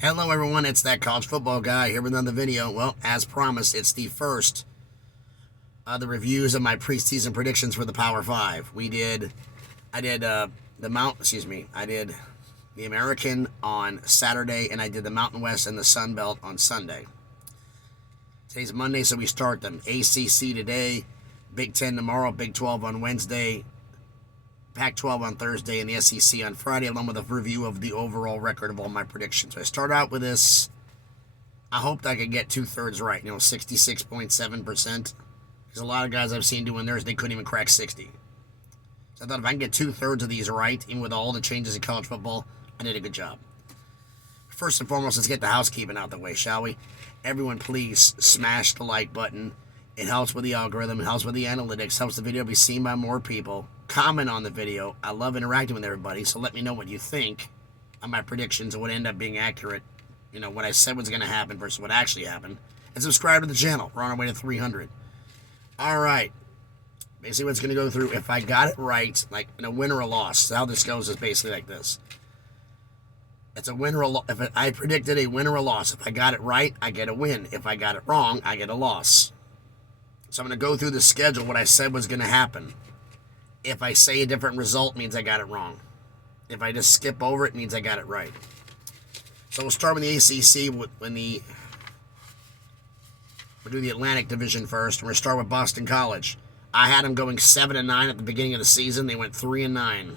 Hello everyone, it's that college football guy here with another video. Well, as promised, it's the first of the reviews of my preseason predictions for the Power 5. I did the American on Saturday, and I did the Mountain West and the Sun Belt on Sunday. Today's Monday, so we start them. ACC today, Big 10 tomorrow, Big 12 on Wednesday, Pac-12 on Thursday, and the SEC on Friday, along with a review of the overall record of all my predictions. So I start out with this. I hoped I could get 2/3 right, 66.7%. There's a lot of guys I've seen doing theirs, they couldn't even crack 60. So I thought if I can get 2/3 of these right, even with all the changes in college football, I did a good job. First and foremost, let's get the housekeeping out the way, shall we? Everyone, please smash the like button. It helps with the algorithm. It helps with the analytics. Helps the video be seen by more people. Comment on the video. I love interacting with everybody, so let me know what you think of my predictions and what end up being accurate. What I said was going to happen versus what actually happened. And subscribe to the channel. We're on our way to 300. All right. Basically, what's going to go through, if I got it right, like in a win or a loss. So how this goes is basically like this. It's a win or a loss. If I predicted a win or a loss, if I got it right, I get a win. If I got it wrong, I get a loss. So I'm going to go through the schedule, what I said was going to happen. If I say a different result, means I got it wrong. If I just skip over it, means I got it right. So we'll start with the ACC. We'll do the Atlantic Division first. We're going to start with Boston College. I had them going 7-9 at the beginning of the season. They went 3-9.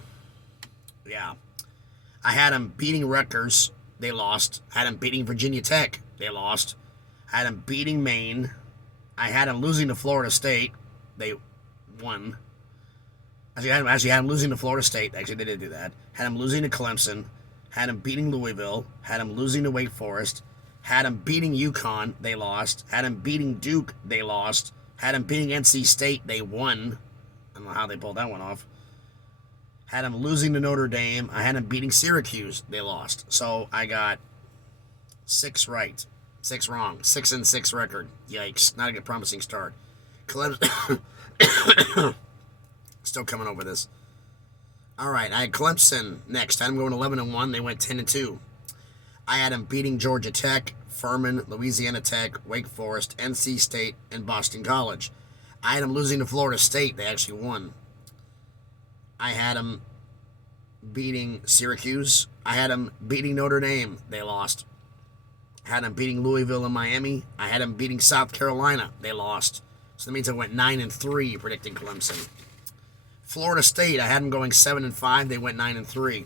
Yeah. I had them beating Rutgers. They lost. I had them beating Virginia Tech. They lost. I had them beating Maine. I had them losing to Florida State. They won. Actually, I had them losing to Florida State. Actually, they did do that. Had them losing to Clemson. Had them beating Louisville. Had them losing to Wake Forest. Had them beating UConn. They lost. Had them beating Duke. They lost. Had them beating NC State. They won. I don't know how they pulled that one off. Had them losing to Notre Dame. I had them beating Syracuse. They lost. So I got 6 right. 6 wrong. 6-6 record. Yikes. Not a good promising start. Clemson. Still coming over this. All right. I had Clemson next. I had them going 11-1. They went 10-2. I had them beating Georgia Tech, Furman, Louisiana Tech, Wake Forest, NC State, and Boston College. I had them losing to Florida State. They actually won. I had them beating Syracuse. I had them beating Notre Dame. They lost. Had them beating Louisville and Miami. I had them beating South Carolina. They lost. So that means I went 9-3 predicting Clemson. Florida State, I had them going 7-5. They went 9-3.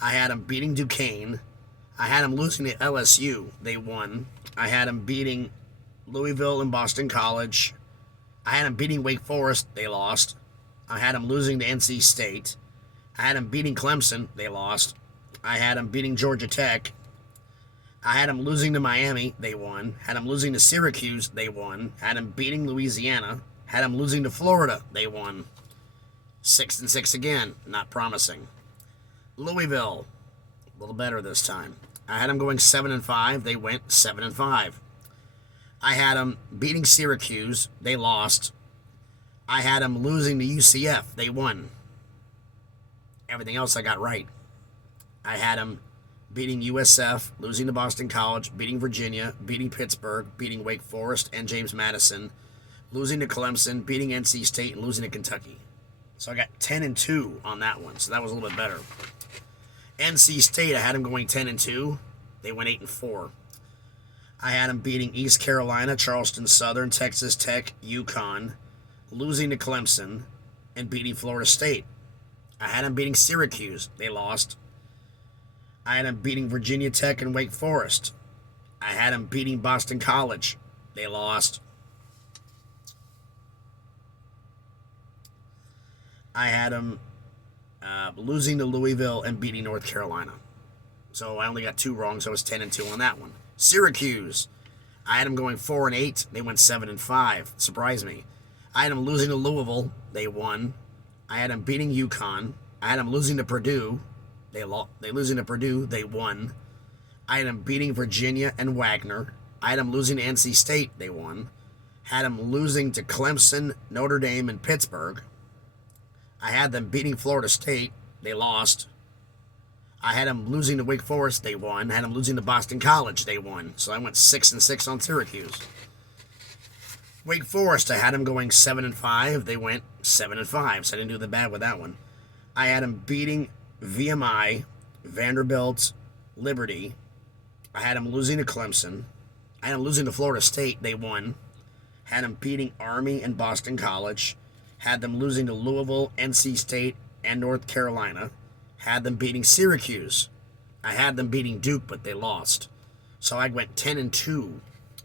I had them beating Duquesne. I had them losing to LSU. They won. I had them beating Louisville and Boston College. I had them beating Wake Forest. They lost. I had them losing to NC State. I had them beating Clemson. They lost. I had them beating Georgia Tech. I had them losing to Miami. They won. Had them losing to Syracuse. They won. Had them beating Louisiana. Had them losing to Florida. They won. 6-6 again. Not promising. Louisville. A little better this time. I had them going 7-5. They went 7-5. I had them beating Syracuse. They lost. I had them losing to UCF. They won. Everything else I got right. I had them beating USF, losing to Boston College, beating Virginia, beating Pittsburgh, beating Wake Forest and James Madison, losing to Clemson, beating NC State, and losing to Kentucky. So I got 10-2 on that one, so that was a little bit better. NC State, I had them going 10-2. They went 8-4. I had them beating East Carolina, Charleston Southern, Texas Tech, UConn, losing to Clemson, and beating Florida State. I had them beating Syracuse. They lost. I had them beating Virginia Tech and Wake Forest. I had them beating Boston College. They lost. I had them losing to Louisville and beating North Carolina. So I only got 2 wrong, so I was 10-2 on that one. Syracuse. I had them going 4-8. They went 7-5. Surprised me. I had them losing to Louisville. They won. I had them beating UConn. I had them losing to Purdue. They losing to Purdue. They won. I had them beating Virginia and Wagner. I had them losing to NC State. They won. Had them losing to Clemson, Notre Dame, and Pittsburgh. I had them beating Florida State. They lost. I had them losing to Wake Forest, they won. I had them losing to Boston College, they won. So I went 6-6 on Syracuse. Wake Forest, I had them going 7-5. They went 7-5, so I didn't do the bad with that one. I had them beating VMI, Vanderbilt, Liberty. I had them losing to Clemson. I had them losing to Florida State. They won. Had them beating Army and Boston College. Had them losing to Louisville, NC State, and North Carolina. Had them beating Syracuse. I had them beating Duke, but they lost. So I went 10-2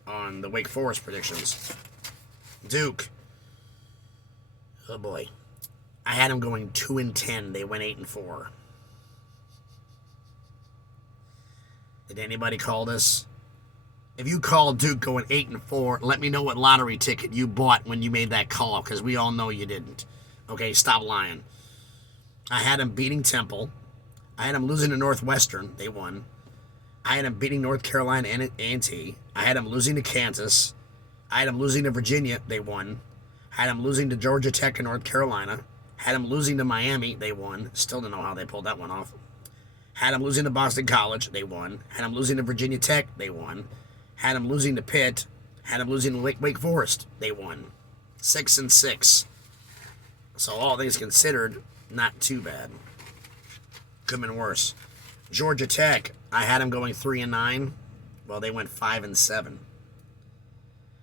on the Wake Forest predictions. Duke. Oh boy. I had them going 2-10. They went 8-4. Did anybody call this? If you called Duke going 8-4, let me know what lottery ticket you bought when you made that call, because we all know you didn't. Okay, stop lying. I had them beating Temple. I had them losing to Northwestern. They won. I had them beating North Carolina and A&T. I had them losing to Kansas. I had them losing to Virginia. They won. I had them losing to Georgia Tech and North Carolina. Had them losing to Miami. They won. Still don't know how they pulled that one off. Had them losing to Boston College. They won. Had them losing to Virginia Tech. They won. Had them losing to Pitt. Had them losing to Wake Forest. They won. 6-6. So all things considered, not too bad. Could have been worse. Georgia Tech, I had them going 3-9. Well, they went 5-7.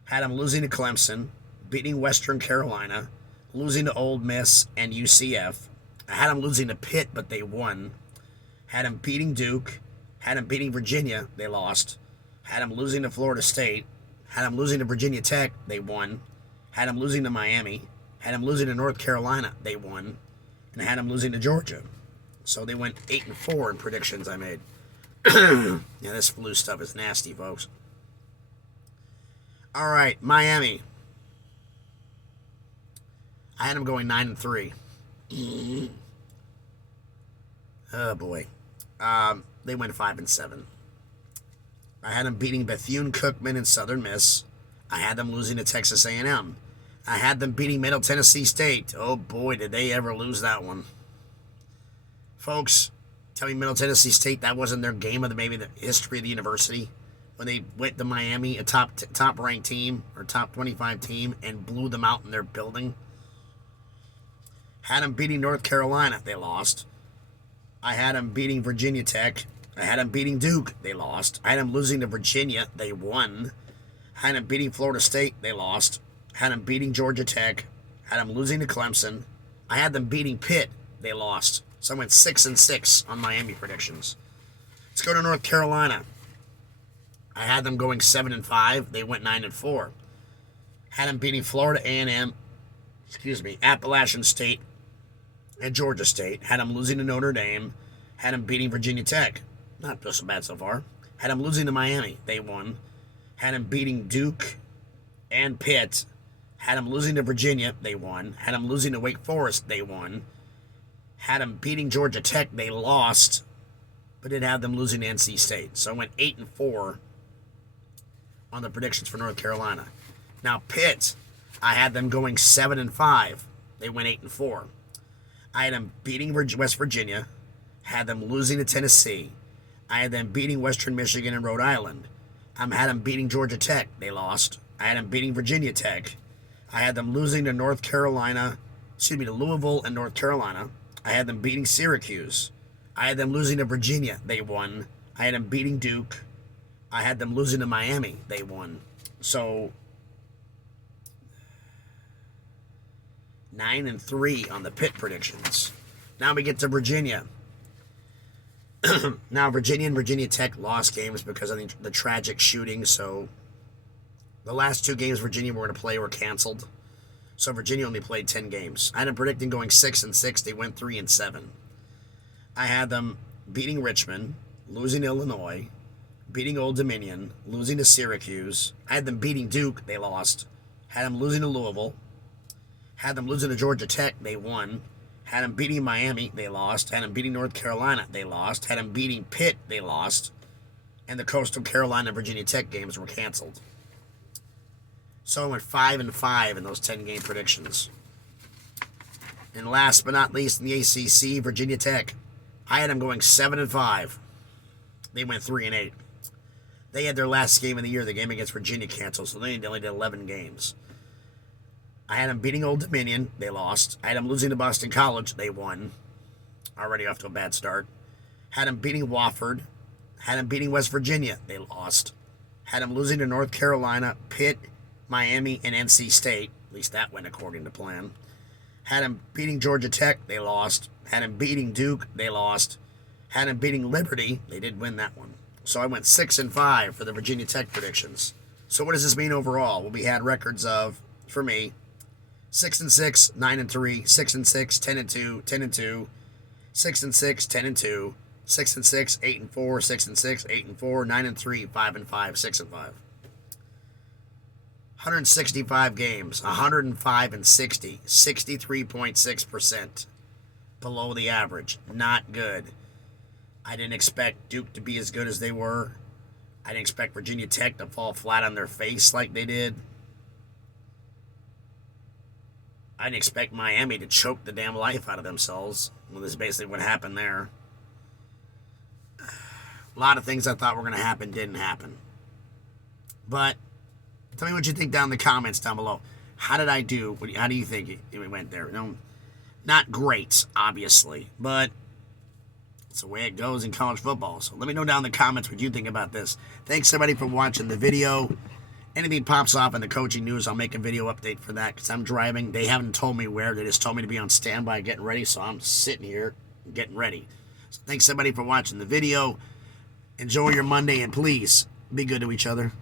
Had them losing to Clemson, beating Western Carolina, losing to Ole Miss and UCF. I had them losing to Pitt, but they won. Had them beating Duke. Had them beating Virginia. They lost. Had them losing to Florida State. Had them losing to Virginia Tech. They won. Had them losing to Miami. Had them losing to North Carolina. They won. And had them losing to Georgia. So they went 8-4 in predictions I made. Yeah, this flu stuff is nasty, folks. All right, Miami. I had them going 9-3. Oh boy. They went 5-7. I had them beating Bethune-Cookman and Southern Miss. I had them losing to Texas A&M. I had them beating Middle Tennessee State. Oh boy, did they ever lose that one. Folks, tell me Middle Tennessee State, that wasn't their game of maybe the history of the university. When they went to Miami, a top-ranked team, or top 25 team, and blew them out in their building. Had them beating North Carolina. They lost. I had them beating Virginia Tech. I had them beating Duke. They lost. I had them losing to Virginia. They won. I had them beating Florida State. They lost. I had them beating Georgia Tech. I had them losing to Clemson. I had them beating Pitt. They lost. So I went 6-6 on Miami predictions. Let's go to North Carolina. I had them going 7-5. They went 9-4. Had them beating Florida A&M, Appalachian State, and Georgia State. Had them losing to Notre Dame. Had them beating Virginia Tech. Not so bad so far. Had them losing to Miami. They won. Had them beating Duke and Pitt. Had them losing to Virginia. They won. Had them losing to Wake Forest. They won. Had them beating Georgia Tech. They lost. But did have them losing to NC State. So I went 8-4 on the predictions for North Carolina. Now Pitt, I had them going 7-5. They went 8-4. I had them beating West Virginia. Had them losing to Tennessee. I had them beating Western Michigan and Rhode Island. I had them beating Georgia Tech. They lost. I had them beating Virginia Tech. I had them losing to to Louisville and North Carolina. I had them beating Syracuse. I had them losing to Virginia. They won. I had them beating Duke. I had them losing to Miami. They won. So 9-3 on the Pitt predictions. Now we get to Virginia. Now Virginia and Virginia Tech lost games because of the tragic shooting. So the last 2 games Virginia were going to play were canceled. So Virginia only played 10 games. I had them predicting going 6-6. They went 3-7. I had them beating Richmond, losing to Illinois, beating Old Dominion, losing to Syracuse. I had them beating Duke. They lost. Had them losing to Louisville. Had them losing to Georgia Tech. They won. Had them beating Miami. They lost. Had them beating North Carolina. They lost. Had them beating Pitt. They lost. And the Coastal Carolina and Virginia Tech games were canceled. So I went 5-5 in those 10-game predictions. And last but not least, in the ACC, Virginia Tech. I had them going 7-5. They went 3-8. They had their last game of the year, the game against Virginia, canceled, so they only did 11 games. I had them beating Old Dominion. They lost. I had them losing to Boston College. They won. Already off to a bad start. Had them beating Wofford. Had them beating West Virginia. They lost. Had them losing to North Carolina, Pitt, Miami, and NC State. At least that went according to plan. Had them beating Georgia Tech. They lost. Had them beating Duke. They lost. Had them beating Liberty. They did win that one. So I went 6-5 for the Virginia Tech predictions. So what does this mean overall? Well, we had records of, for me, 6-6, 9-3, 6-6, 10-2, 10-2, 6-6, 10-2, 6-6, 8-4, 6-6, 8-4, 9-3, 5-5, 6-5. 165 games, 105-60, 63.6%. Below the average. Not good. I didn't expect Duke to be as good as they were. I didn't expect Virginia Tech to fall flat on their face like they did. I didn't expect Miami to choke the damn life out of themselves. Well, this is basically what happened there. A lot of things I thought were going to happen didn't happen. But tell me what you think down in the comments down below. How did I do? How do you think it went there? No, not great, obviously, but it's the way it goes in college football. So let me know down in the comments what you think about this. Thanks, everybody, for watching the video. Anything pops off in the coaching news, I'll make a video update for that because I'm driving. They haven't told me where. They just told me to be on standby getting ready, so I'm sitting here getting ready. So thanks, everybody, for watching the video. Enjoy your Monday, and please be good to each other.